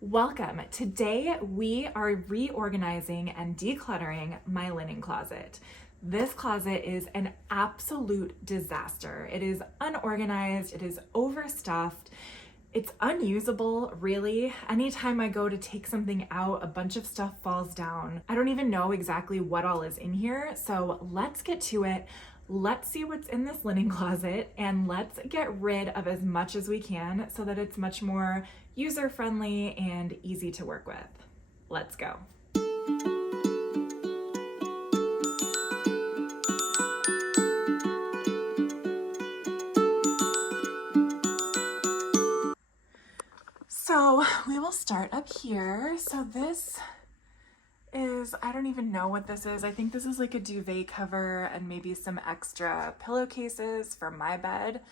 Welcome. Today we are reorganizing and decluttering my linen closet. This closet is an absolute disaster. It is unorganized, it is overstuffed, it's unusable, really. Anytime I go to take something out, a bunch of stuff falls down. I don't even know exactly what all is in here, so let's get to it. Let's see what's in this linen closet and let's get rid of as much as we can so that it's much more user-friendly and easy to work with. Let's go. So we will start up here. So this is, I don't even know what this is. I think this is like a duvet cover and maybe some extra pillowcases for my bed.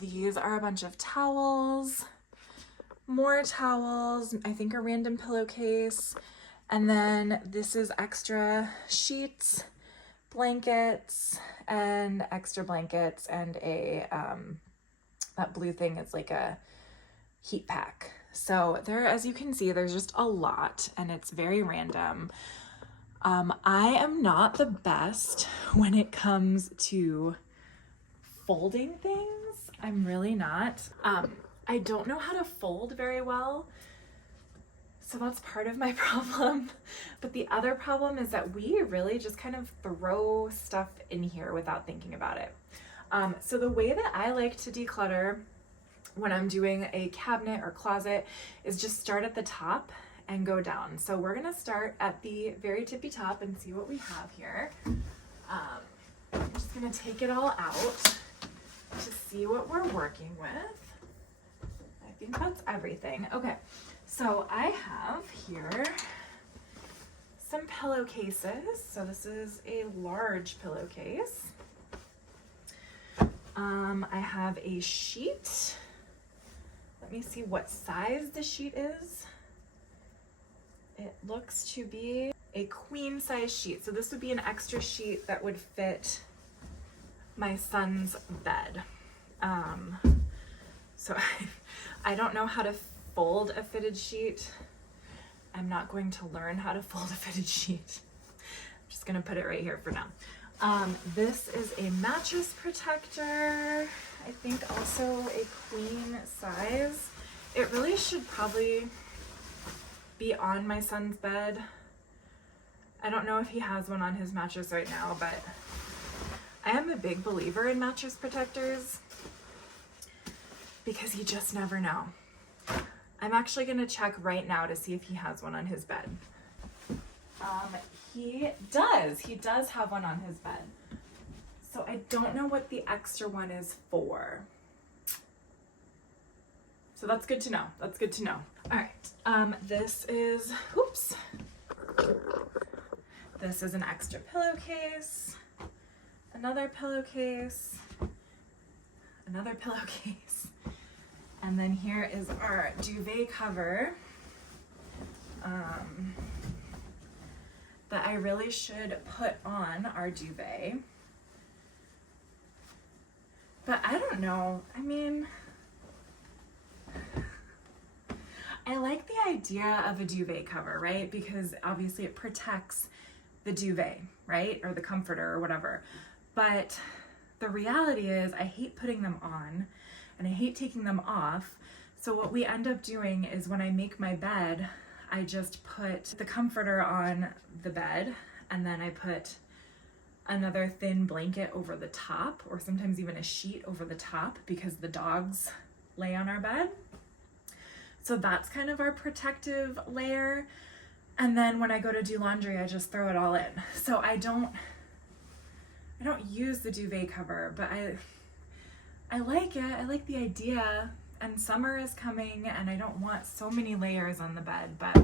These are a bunch of towels, more towels, I think a random pillowcase, and then this is extra sheets, blankets, and extra blankets, and a that blue thing is like a heat pack. So there, as you can see, there's just a lot and it's very random. I am not the best when it comes to folding things. I'm really not. I don't know how to fold very well. So that's part of my problem. But the other problem is that we really just kind of throw stuff in here without thinking about it. So the way that I like to declutter when I'm doing a cabinet or closet is just start at the top and go down. So we're gonna start at the very tippy top and see what we have here. I'm just gonna take it all out to see what we're working with. I think that's everything. Okay, so I have here some pillowcases. So this is a large pillowcase. I have a sheet. Let me see what size the sheet is. It looks to be a queen size sheet. So this would be an extra sheet that would fit my son's bed. So I don't know how to fold a fitted sheet. I'm not going to learn how to fold a fitted sheet. I'm just gonna put it right here for now. This is a mattress protector. I think also a queen size. It really should probably be on my son's bed. I don't know if he has one on his mattress right now, but I am a big believer in mattress protectors because you just never know. I'm actually gonna check right now to see if he has one on his bed. He does have one on his bed. So I don't know what the extra one is for. So that's good to know. That's good to know. All right. This is an extra pillowcase, another pillowcase, another pillowcase. And then here is our duvet cover. That I really should put on our duvet. But I don't know. I mean, I like the idea of a duvet cover, right? Because obviously it protects the duvet, right? Or the comforter or whatever. But the reality is I hate putting them on and I hate taking them off. So what we end up doing is when I make my bed, I just put the comforter on the bed and then I put another thin blanket over the top, or sometimes even a sheet over the top because the dogs lay on our bed. So that's kind of our protective layer. And then when I go to do laundry, I just throw it all in. So I don't use the duvet cover, but I like it. I like the idea. And summer is coming and I don't want so many layers on the bed. But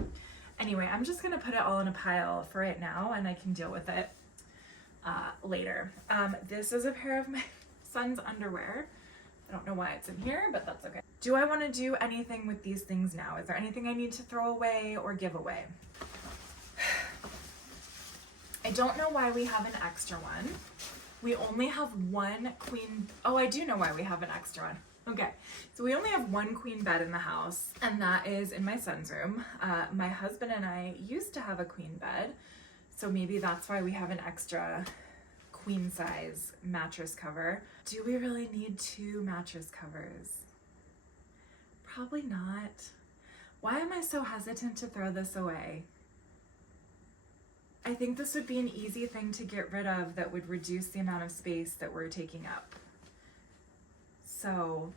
anyway, I'm just gonna put it all in a pile for right now and I can deal with it later. This is a pair of my son's underwear. I don't know why it's in here, but that's okay. Do I wanna do anything with these things now? Is there anything I need to throw away or give away? I don't know why we have an extra one. We only have one queen. Oh, I do know why we have an extra one. Okay, so we only have one queen bed in the house, and that is in my son's room. My husband and I used to have a queen bed, so maybe that's why we have an extra queen size mattress cover. Do we really need 2 mattress covers? Probably not. Why am I so hesitant to throw this away? I think this would be an easy thing to get rid of that would reduce the amount of space that we're taking up. So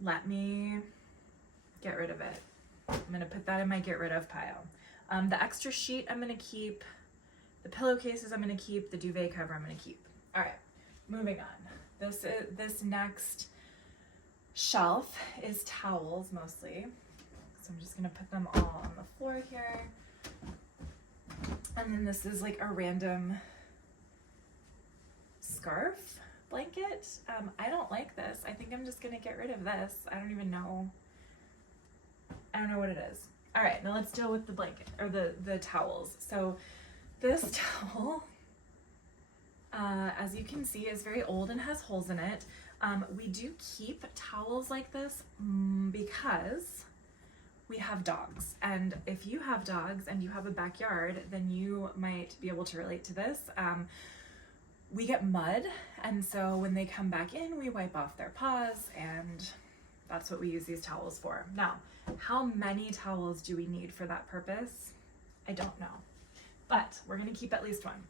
let me get rid of it. I'm gonna put that in my get rid of pile. The extra sheet I'm gonna keep. The pillowcases I'm gonna keep. The duvet cover I'm gonna keep. All right, moving on. This next shelf is towels mostly. So I'm just gonna put them all on the floor here. And then this is like a random scarf blanket. I don't like this. I think I'm just gonna get rid of this. I don't know what it is. All right, now let's deal with the blanket or the towels. So this towel, as you can see, is very old and has holes in it. We do keep towels like this because we have dogs. And if you have dogs and you have a backyard, then you might be able to relate to this. We get mud, and so when they come back in, we wipe off their paws, and that's what we use these towels for. Now, how many towels do we need for that purpose? I don't know, but we're gonna keep at least one.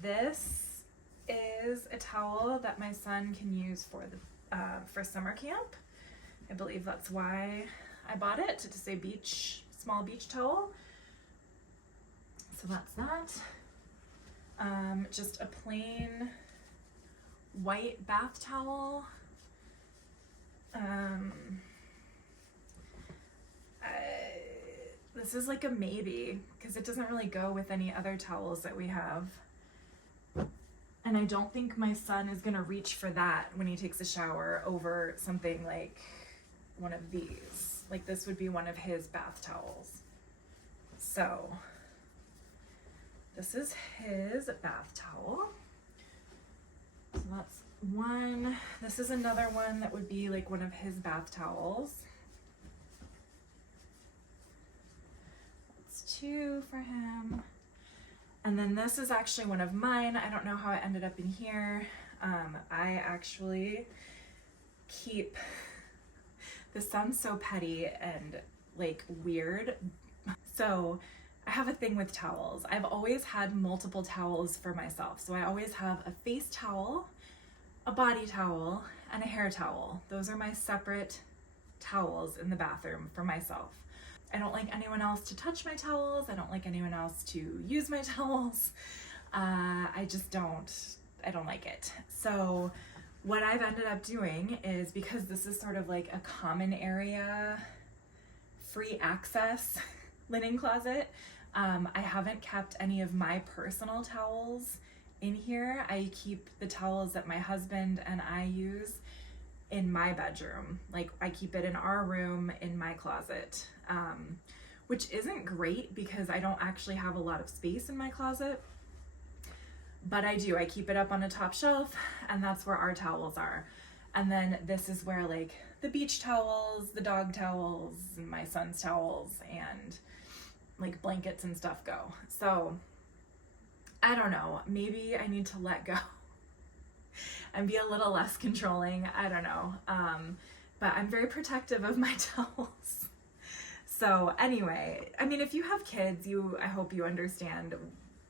This is a towel that my son can use for summer camp. I believe that's why I bought it, to say small beach towel. So that's that. Just a plain white bath towel. This is like a maybe, because it doesn't really go with any other towels that we have. And I don't think my son is gonna reach for that when he takes a shower over something like one of these. Like this would be one of his bath towels. So this is his bath towel. So that's one. This is another one that would be like one of his bath towels. That's 2 for him. And then this is actually one of mine. I don't know how it ended up in here. I actually keep, this sounds so petty and like weird. So I have a thing with towels. I've always had multiple towels for myself. So I always have a face towel, a body towel, and a hair towel. Those are my separate towels in the bathroom for myself. I don't like anyone else to touch my towels. I don't like anyone else to use my towels. I don't like it. So what I've ended up doing is, because this is sort of like a common area, free access linen closet, I haven't kept any of my personal towels in here. I keep the towels that my husband and I use in my bedroom. Like I keep it in our room in my closet, which isn't great because I don't actually have a lot of space in my closet, but I do. I keep it up on a top shelf, and that's where our towels are. And then this is where like the beach towels, the dog towels, and my son's towels, and like blankets and stuff go. So I don't know, maybe I need to let go and be a little less controlling. I don't know. But I'm very protective of my towels. So anyway, I mean, if you have kids, I hope you understand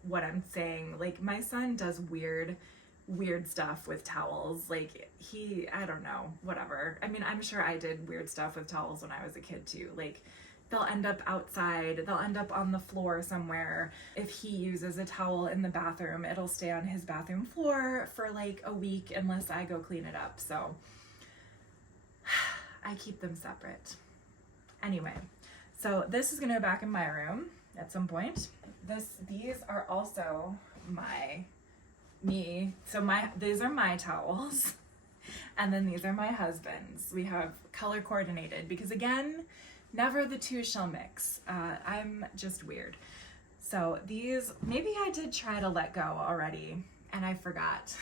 what I'm saying. Like my son does weird stuff with towels. Like I don't know, whatever. I mean, I'm sure I did weird stuff with towels when I was a kid too. Like they'll end up outside, they'll end up on the floor somewhere. If he uses a towel in the bathroom, it'll stay on his bathroom floor for like a week unless I go clean it up. So I keep them separate. Anyway, so this is gonna go back in my room at some point. These are also these are my towels. And then these are my husband's. We have color coordinated because again, never the two shall mix. I'm just weird. So these, maybe I did try to let go already and I forgot.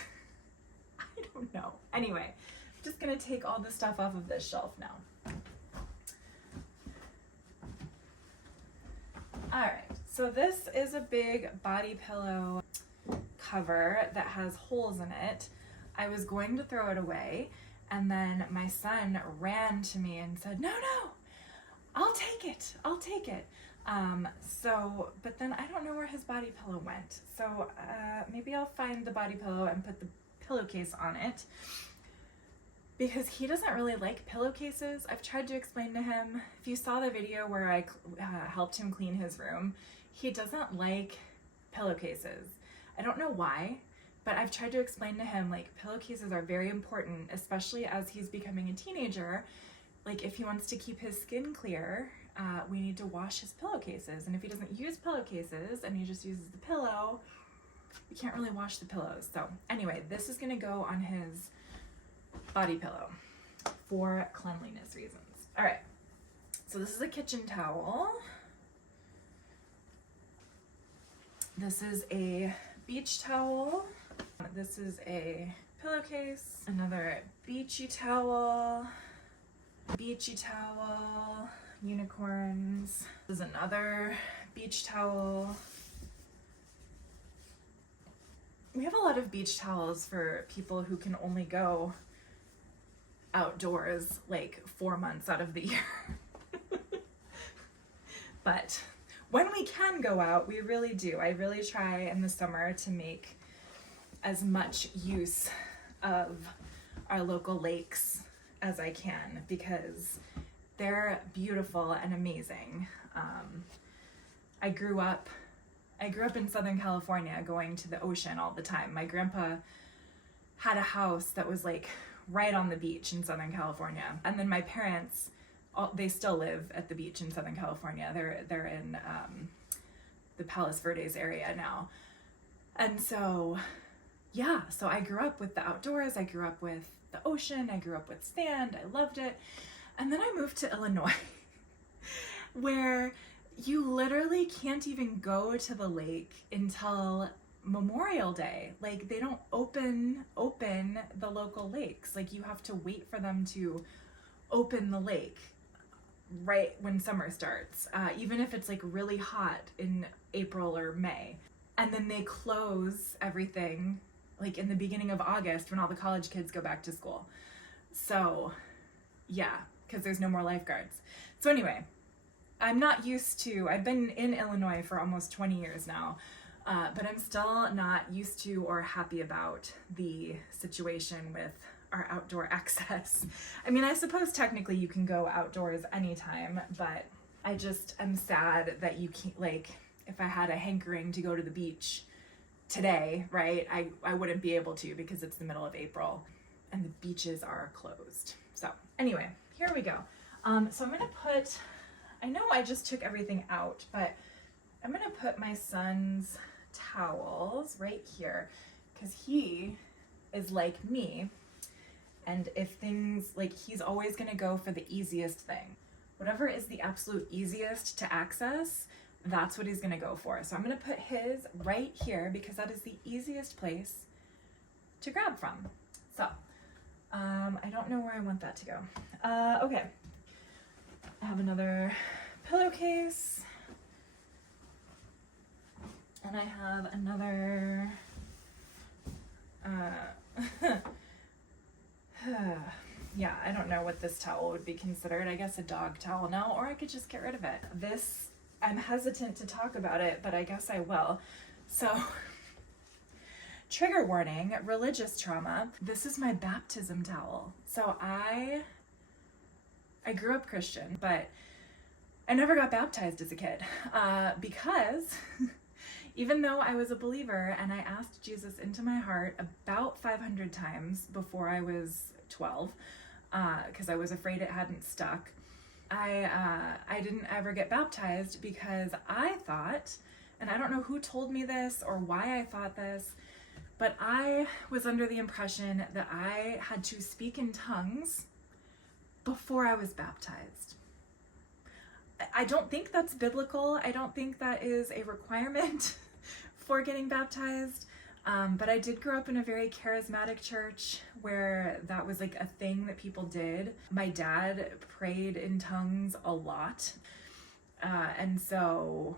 I don't know. Anyway, just gonna take all the stuff off of this shelf now. All right, so this is a big body pillow cover that has holes in it. I was going to throw it away, and then my son ran to me and said, no, I'll take it. But then I don't know where his body pillow went. So maybe I'll find the body pillow and put the pillowcase on it, because he doesn't really like pillowcases. I've tried to explain to him, if you saw the video where I helped him clean his room, he doesn't like pillowcases. I don't know why, but I've tried to explain to him, like, pillowcases are very important, especially as he's becoming a teenager. Like, if he wants to keep his skin clear, we need to wash his pillowcases. And if he doesn't use pillowcases and he just uses the pillow, we can't really wash the pillows. So anyway, this is gonna go on his body pillow for cleanliness reasons. All right, so this is a kitchen towel. This is a beach towel. This is a pillowcase, another beachy towel, unicorns. This is another beach towel. We have a lot of beach towels for people who can only go outdoors like 4 months out of the year. But when we can go out, we really do. I really try in the summer to make as much use of our local lakes as I can, because they're beautiful and amazing. I grew up in Southern California, going to the ocean all the time. My grandpa had a house that was like right on the beach in Southern California. And then my parents, they still live at the beach in Southern California. They're in the Palos Verdes area now. And so, yeah, so I grew up with the outdoors. I grew up with the ocean. I grew up with sand. I loved it. And then I moved to Illinois, where you literally can't even go to the lake until Memorial Day. Like, they don't open the local lakes. Like, you have to wait for them to open the lake right when summer starts, even if it's like really hot in April or May. And then they close everything like in the beginning of August when all the college kids go back to school. So yeah, because there's no more lifeguards. So anyway, I've been in Illinois for almost 20 years now, but I'm still not used to or happy about the situation with our outdoor access. I mean, I suppose technically you can go outdoors anytime, but I just am sad that you can't, like, if I had a hankering to go to the beach today, right, I wouldn't be able to, because it's the middle of April and the beaches are closed. So anyway, here we go. So I'm gonna put, I know I just took everything out, but I'm gonna put my son's towels right here, because he is like me, and if things, like, he's always gonna go for the easiest thing. Whatever is the absolute easiest to access, that's what he's gonna go for. So I'm gonna put his right here, because that is the easiest place to grab from. So I don't know where I want that to go. Okay, I have another pillowcase, and I have another yeah, I don't know what this towel would be considered. I guess a dog towel now, or I could just get rid of it. This, I'm hesitant to talk about it, but I guess I will. So, trigger warning, religious trauma. This is my baptism towel. So I grew up Christian, but I never got baptized as a kid, because even though I was a believer and I asked Jesus into my heart about 500 times before I was 12, because I was afraid it hadn't stuck, I didn't ever get baptized, because I thought, and I don't know who told me this or why I thought this, but I was under the impression that I had to speak in tongues before I was baptized. I don't think that's biblical. I don't think that is a requirement for getting baptized. But I did grow up in a very charismatic church where that was like a thing that people did. My dad prayed in tongues a lot. And so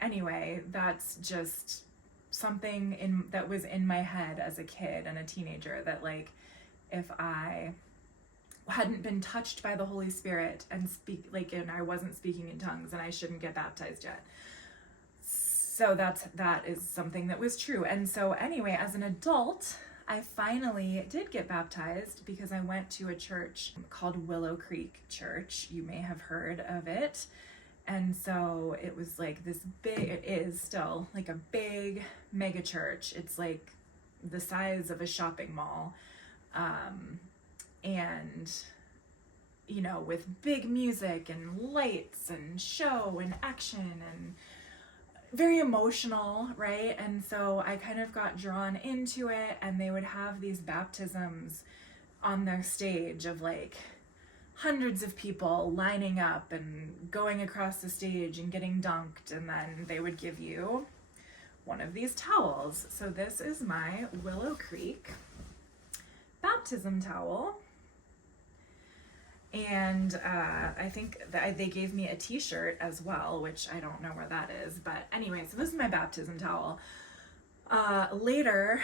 anyway, that's just something that was in my head as a kid and a teenager, that like, if I hadn't been touched by the Holy Spirit and and I wasn't speaking in tongues, and I shouldn't get baptized yet. So that is something that was true. And so anyway, as an adult, I finally did get baptized because I went to a church called Willow Creek Church. You may have heard of it. And so it was like it is still like a big mega church. It's like the size of a shopping mall. And, you know, with big music and lights and show and action and very emotional, right? And so I kind of got drawn into it, and they would have these baptisms on their stage of like hundreds of people lining up and going across the stage and getting dunked, and then they would give you one of these towels. So this is my Willow Creek baptism towel. And I think that they gave me a t-shirt as well, which I don't know where that is. But anyway, so this is my baptism towel. Later,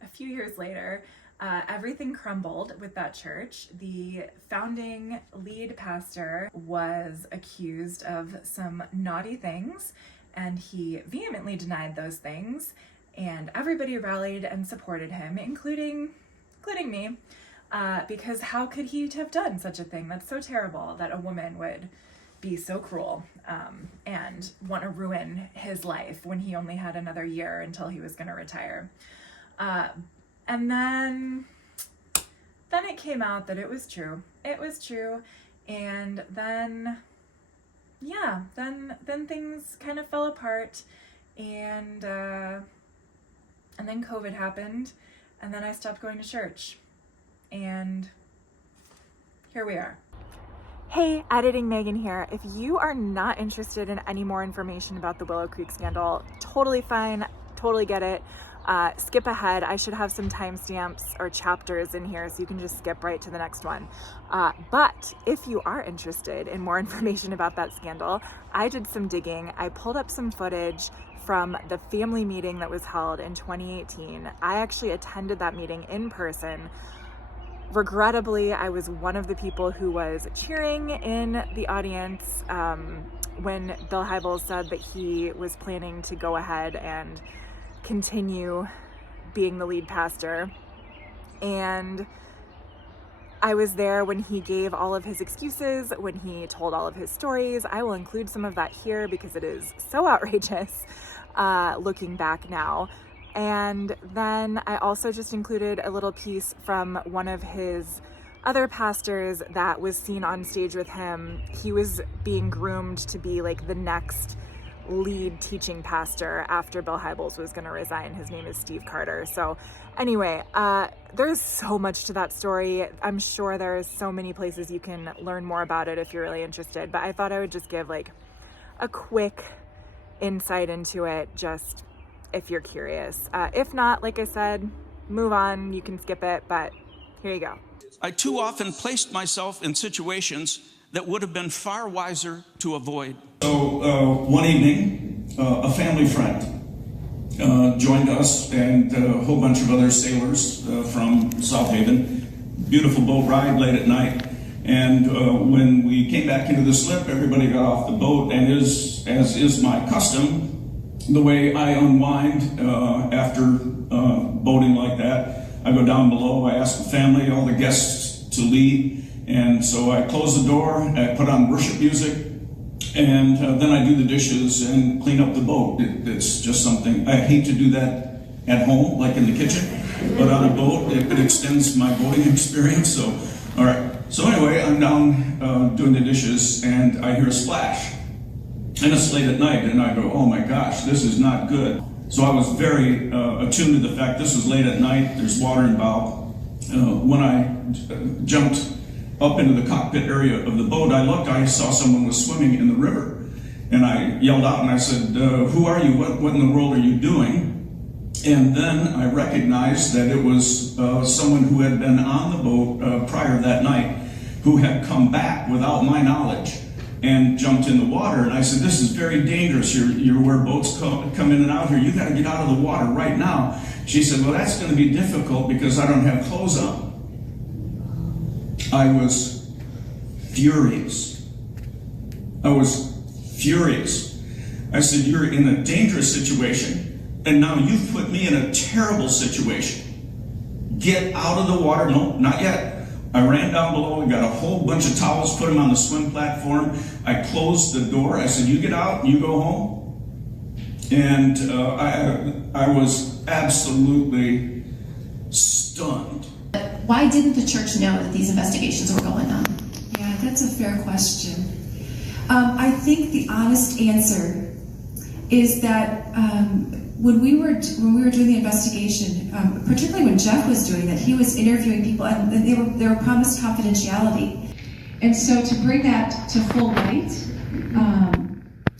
a few years later, everything crumbled with that church. The founding lead pastor was accused of some naughty things, and he vehemently denied those things. And everybody rallied and supported him, including me. Because how could he have done such a thing? That's so terrible that a woman would be so cruel and want to ruin his life when he only had another year until he was going to retire. And then it came out that it was true. It was true. And then things kind of fell apart, and then COVID happened, and then I stopped going to church. And here we are. Hey, Editing Megan here. If you are not interested in any more information about the Willow Creek scandal, totally fine, totally get it. Skip ahead. I should have some timestamps or chapters in here so you can just skip right to the next one. But if you are interested in more information about that scandal, I did some digging. I pulled up some footage from the family meeting that was held in 2018. I actually attended that meeting in person. Regrettably, I was one of the people who was cheering in the audience when Bill Hybels said that he was planning to go ahead and continue being the lead pastor. And I was there when he gave all of his excuses, when he told all of his stories. I will include some of that here because it is so outrageous looking back now. And then I also just included a little piece from one of his other pastors that was seen on stage with him. He was being groomed to be like the next lead teaching pastor after Bill Hybels was going to resign. His name is Steve Carter. So anyway, there's so much to that story. I'm sure there's so many places you can learn more about it if you're really interested, but I thought I would just give like a quick insight into it, just if you're curious. If not, like I said, move on, you can skip it, but here you go. I too often placed myself in situations that would have been far wiser to avoid. So one evening, a family friend joined us and a whole bunch of other sailors from South Haven. Beautiful boat ride late at night. And when we came back into the slip, everybody got off the boat, and as is my custom, the way I unwind after boating like that, I go down below, I ask the family, all the guests to leave, and so I close the door, I put on worship music, and then I do the dishes and clean up the boat. It's just something, I hate to do that at home, like in the kitchen, but on a boat, it extends my boating experience, so, all right. So anyway, I'm down doing the dishes, and I hear a splash. And it's late at night, and I go, oh my gosh, this is not good. So I was very attuned to the fact this is late at night, there's water involved. When I jumped up into the cockpit area of the boat, I looked, I saw someone was swimming in the river. And I yelled out and I said, who are you? What in the world are you doing? And then I recognized that it was someone who had been on the boat prior that night who had come back without my knowledge and jumped in the water. And I said, this is very dangerous. You're where boats come in and out here. You got to get out of the water right now. She said, well, that's going to be difficult because I don't have clothes on. I was furious. I said, you're in a dangerous situation. And now you've put me in a terrible situation. Get out of the water. No, not yet. I ran down below and got a whole bunch of towels, put them on the swim platform. I closed the door. I said, you get out and you go home. And I was absolutely stunned. Why didn't the church know that these investigations were going on? Yeah, that's a fair question. I think the honest answer is that when we were doing the investigation, particularly when Jeff was doing that, he was interviewing people, and they were promised confidentiality. And so to bring that to full light,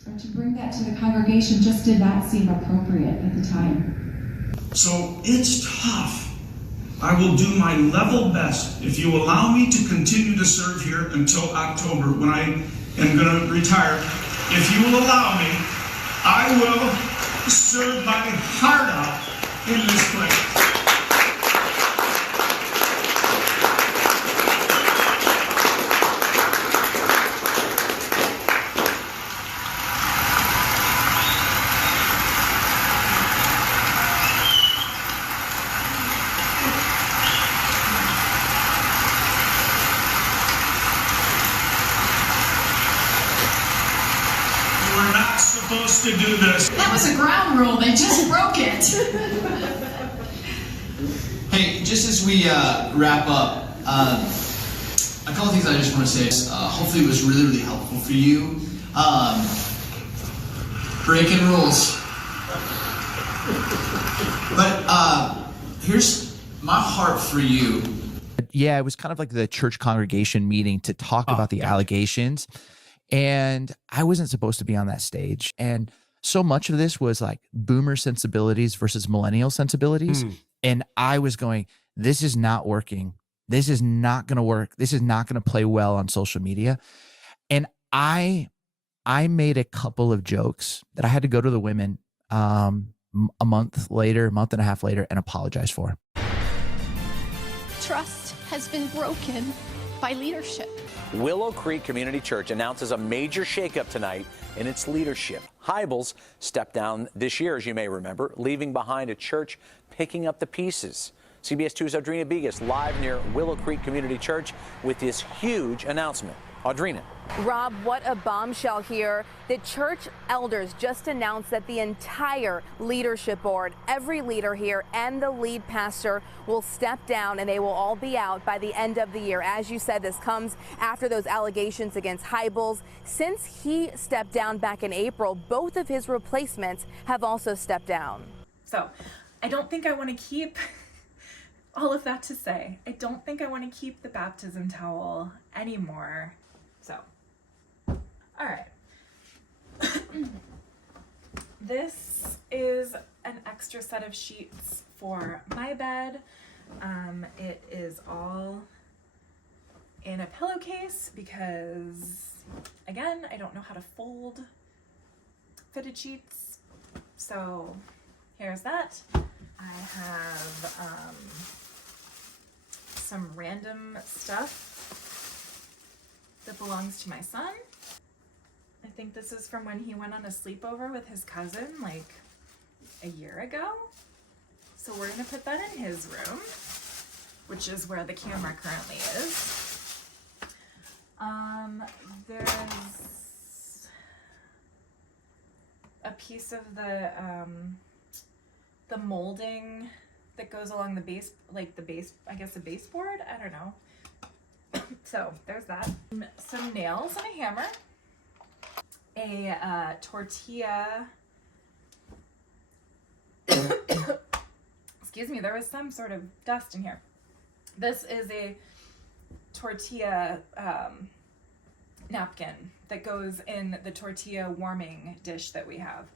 or to bring that to the congregation, just did not seem appropriate at the time. So it's tough. I will do my level best if you allow me to continue to serve here until October when I am going to retire. If you will allow me, I will serve my heart out in this place. To do this. That was a ground rule. They just broke it. Hey, just as we wrap up, a couple things I just want to say. Hopefully it was really, really helpful for you. Breaking rules. But here's my heart for you. Yeah, it was kind of like the church congregation meeting to talk about the allegations. And I wasn't supposed to be on that stage. And so much of this was like boomer sensibilities versus millennial sensibilities. And I was going, this is not working. This is not going to work. This is not going to play well on social media. And I made a couple of jokes that I had to go to the women a month and a half later and apologize for. Trust has been broken by leadership. Willow Creek Community Church announces a major shakeup tonight in its leadership. Hybels stepped down this year, as you may remember, leaving behind a church picking up the pieces. CBS 2's Audrina Begas live near Willow Creek Community Church with this huge announcement. Audrina. Rob, what a bombshell here. The church elders just announced that the entire leadership board, every leader here and the lead pastor will step down, and they will all be out by the end of the year. As you said, this comes after those allegations against Hybels. Since he stepped down back in April, both of his replacements have also stepped down. So I don't think I want to keep all of that to say. I don't think I want to keep the baptism towel anymore. So, all right. This is an extra set of sheets for my bed. It is all in a pillowcase because, again, I don't know how to fold fitted sheets. So here's that. I have some random stuff that belongs to my son. I think this is from when he went on a sleepover with his cousin like a year ago. So we're gonna put that in his room, which is where the camera currently is. There's a piece of the molding that goes along the base, like the base, I guess the baseboard, I don't know. So there's that. Some nails and a hammer. A tortilla. Excuse me, there was some sort of dust in here. This is a tortilla napkin that goes in the tortilla warming dish that we have.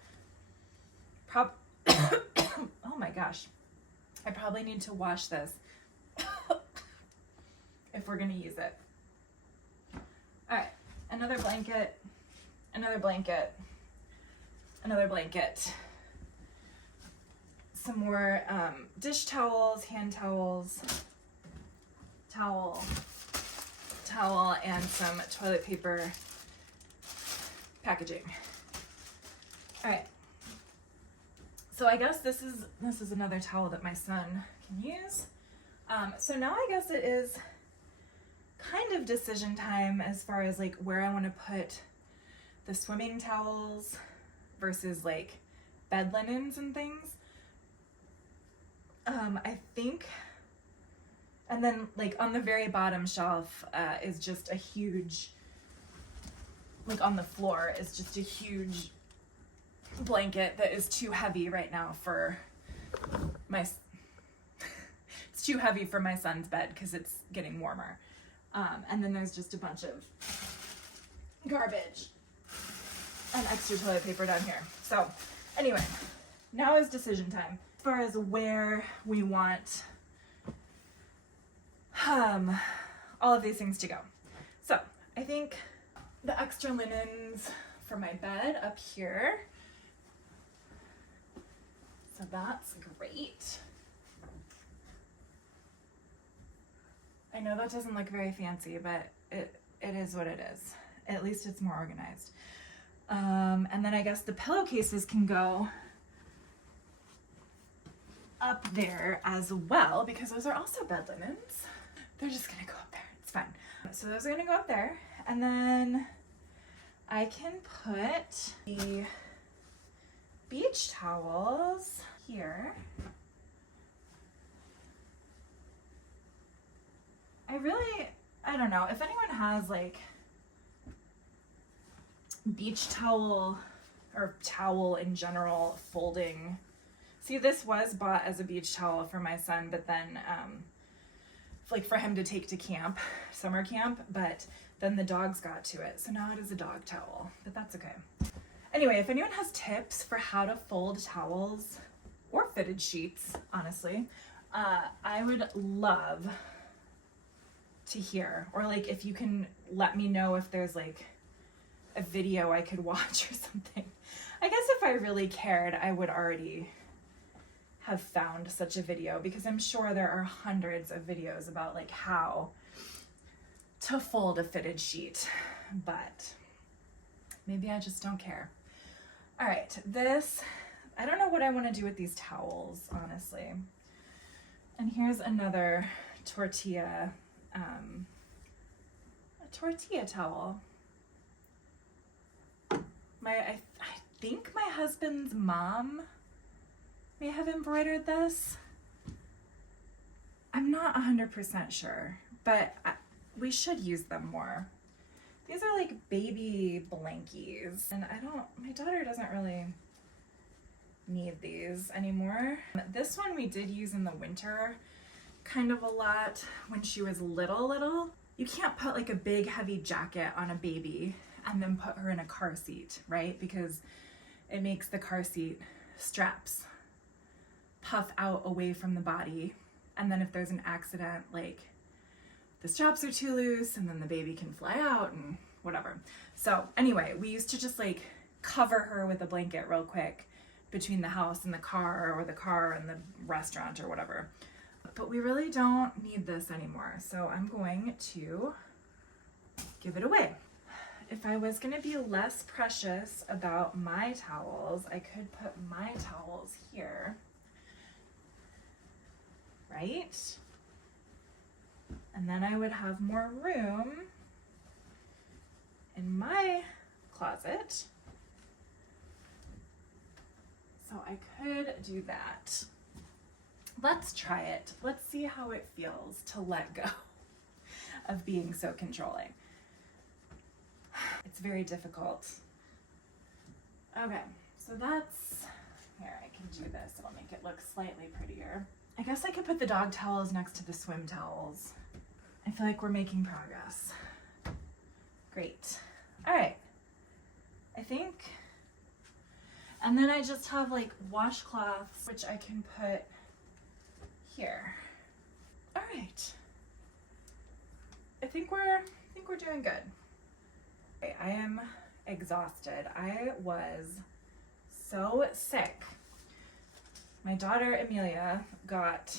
Oh Oh my gosh. I probably need to wash this if we're gonna use it. All right, another blanket, another blanket, another blanket. Some more dish towels, hand towels, towel, and some toilet paper packaging. All right. So I guess this is another towel that my son can use. So now I guess it is kind of decision time as far as like where I want to put the swimming towels versus like bed linens and things. I think, and then like on the very bottom shelf is just a huge, like on the floor is just a huge blanket that is too heavy right now for my, it's too heavy for my son's bed because it's getting warmer. And then there's just a bunch of garbage and extra toilet paper down here. So anyway, now is decision time as far as where we want all of these things to go. So I think the extra linens for my bed up here. So that's great. I know that doesn't look very fancy, but it is what it is. At least it's more organized. And then I guess the pillowcases can go up there as well because those are also bed linens. They're just gonna go up there. It's fine. So those are gonna go up there. And then I can put the beach towels here. I don't know if anyone has like beach towel or towel in general folding. See, this was bought as a beach towel for my son, but then like for him to take to camp, summer camp, but then the dogs got to it. So now it is a dog towel, but that's okay. Anyway, if anyone has tips for how to fold towels or fitted sheets, honestly, I would love to hear, or like if you can let me know if there's like a video I could watch or something. I guess if I really cared, I would already have found such a video because I'm sure there are hundreds of videos about like how to fold a fitted sheet, but maybe I just don't care. All right, this, I don't know what I want to do with these towels, honestly. And here's another tortilla, a tortilla towel. I think my husband's mom may have embroidered this. I'm not 100% sure, but we should use them more. These are like baby blankies, and my daughter doesn't really need these anymore. This one we did use in the winter kind of a lot when she was little. You can't put like a big heavy jacket on a baby and then put her in a car seat, right? Because it makes the car seat straps puff out away from the body. And then if there's an accident, like the straps are too loose and then the baby can fly out and whatever. So anyway, we used to just like cover her with a blanket real quick between the house and the car, or the car and the restaurant or whatever. But we really don't need this anymore. So I'm going to give it away. If I was gonna be less precious about my towels, I could put my towels here, right? And then I would have more room in my closet. So I could do that. Let's try it. Let's see how it feels to let go of being so controlling. It's very difficult. Okay, so that's, here, I can do this. It'll make it look slightly prettier. I guess I could put the dog towels next to the swim towels. I feel like we're making progress. Great. All right, I think, And then I just have like washcloths, which I can put here. All right. I think we're doing good. Okay, I am exhausted. I was so sick. My daughter Amelia got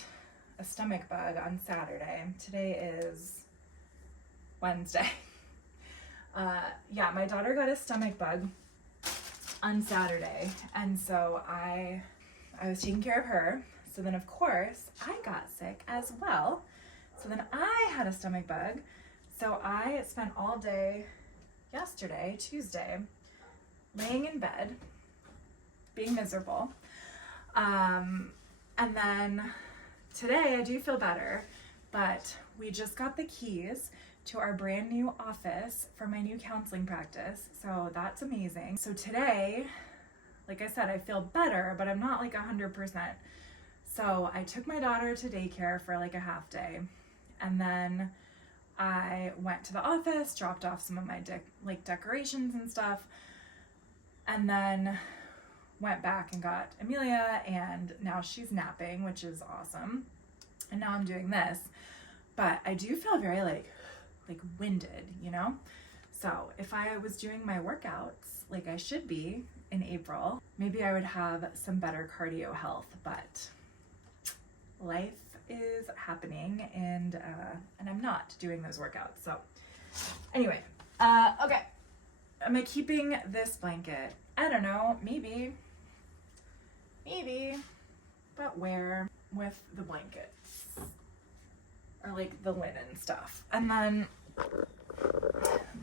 a stomach bug on Saturday. Today is Wednesday. Yeah, my daughter got a stomach bug on Saturday, and so I was taking care of her. So then of course I got sick as well. So then I had a stomach bug. So I spent all day yesterday, Tuesday, laying in bed, being miserable. And then today I do feel better, but we just got the keys to our brand new office for my new counseling practice. So that's amazing. So today, like I said, I feel better, but I'm not like 100%. So I took my daughter to daycare for like a half day. And then I went to the office, dropped off some of my decorations and stuff, and then went back and got Amelia, and now she's napping, which is awesome. And now I'm doing this, but I do feel very like winded, you know? So if I was doing my workouts like I should be in April, maybe I would have some better cardio health, but life is happening, and I'm not doing those workouts. So anyway, okay. Am I keeping this blanket? I don't know, maybe, but where with the blankets or like the linen stuff. And then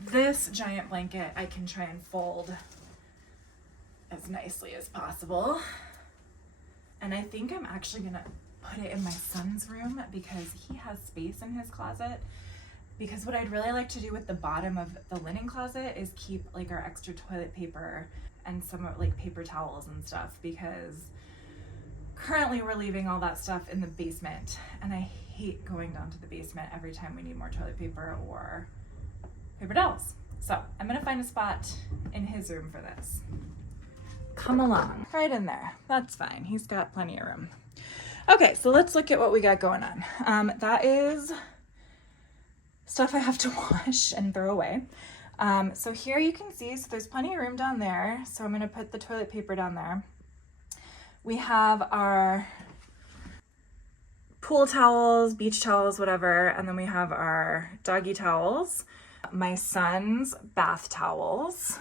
this giant blanket I can try and fold as nicely as possible. And I think I'm actually gonna put it in my son's room because he has space in his closet. Because what I'd really like to do with the bottom of the linen closet is keep like our extra toilet paper and some like paper towels and stuff, because currently we're leaving all that stuff in the basement, and I hate going down to the basement every time we need more toilet paper or paper towels. So I'm gonna find a spot in his room for this. Come along, right in there. That's fine, he's got plenty of room. Okay, so let's look at what we got going on. That is stuff I have to wash and throw away. So here you can see, so there's plenty of room down there. So I'm gonna put the toilet paper down there. We have our pool towels, beach towels, whatever. And then we have our doggy towels, my son's bath towels,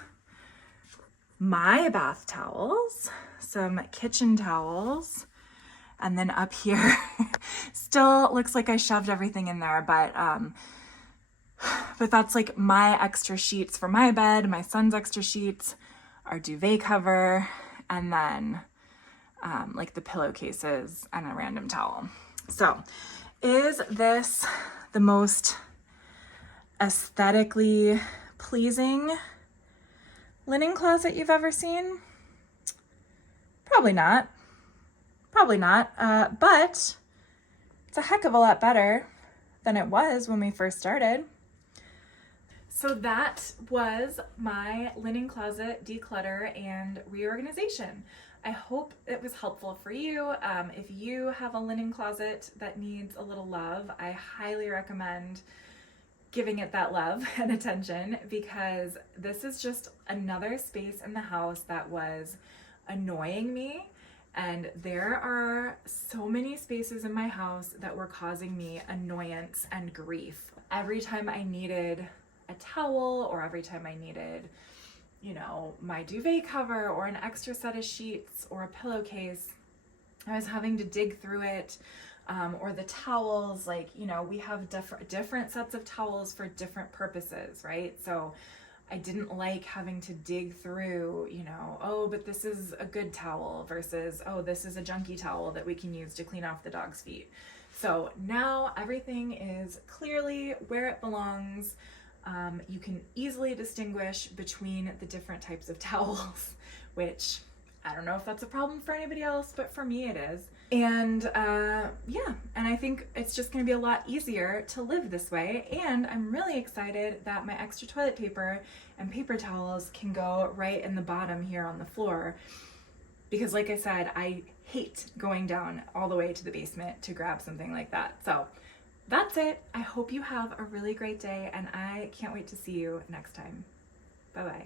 my bath towels, some kitchen towels. And then up here, still looks like I shoved everything in there, but that's like my extra sheets for my bed, my son's extra sheets, our duvet cover, and then like the pillowcases and a random towel. So is this the most aesthetically pleasing linen closet you've ever seen? Probably not. But it's a heck of a lot better than it was when we first started. So that was my linen closet declutter and reorganization. I hope it was helpful for you. If you have a linen closet that needs a little love, I highly recommend giving it that love and attention, because this is just another space in the house that was annoying me. And there are so many spaces in my house that were causing me annoyance and grief. Every time I needed a towel, or every time I needed, you know, my duvet cover or an extra set of sheets or a pillowcase, I was having to dig through it. Or the towels, like, you know, we have different sets of towels for different purposes, right? So I didn't like having to dig through, you know, oh, but this is a good towel versus, oh, this is a junky towel that we can use to clean off the dog's feet. So now everything is clearly where it belongs. You can easily distinguish between the different types of towels, which I don't know if that's a problem for anybody else, but for me it is. And yeah, and I think it's just gonna be a lot easier to live this way. And I'm really excited that my extra toilet paper and paper towels can go right in the bottom here on the floor. because like I said, I hate going down all the way to the basement to grab something like that. So that's it. I hope you have a really great day, and I can't wait to see you next time. Bye-bye.